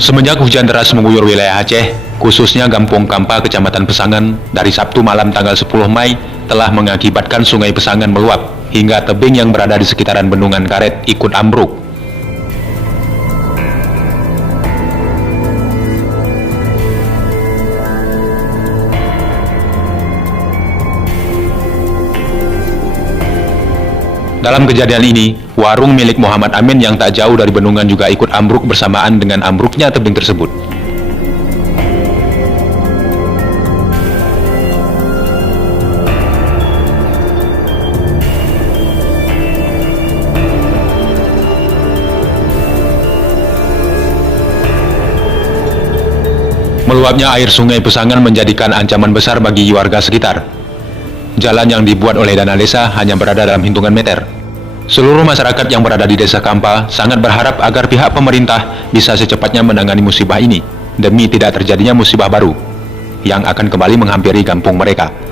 Semenjak hujan deras mengguyur wilayah Aceh, khususnya Kampung Kampa, Kecamatan Pesangan, dari Sabtu malam tanggal 10 Mei telah mengakibatkan Sungai Pesangan meluap, hingga tebing yang berada di sekitaran Bendungan Karet ikut ambruk. Dalam kejadian ini, warung milik Muhammad Amin yang tak jauh dari bendungan juga ikut ambruk bersamaan dengan ambruknya tebing tersebut. Meluapnya air Sungai Pesangan menjadikan ancaman besar bagi warga sekitar. Jalan yang dibuat oleh dana desa hanya berada dalam hitungan meter. Seluruh masyarakat yang berada di Desa Kampa sangat berharap agar pihak pemerintah bisa secepatnya menangani musibah ini, demi tidak terjadinya musibah baru yang akan kembali menghampiri kampung mereka.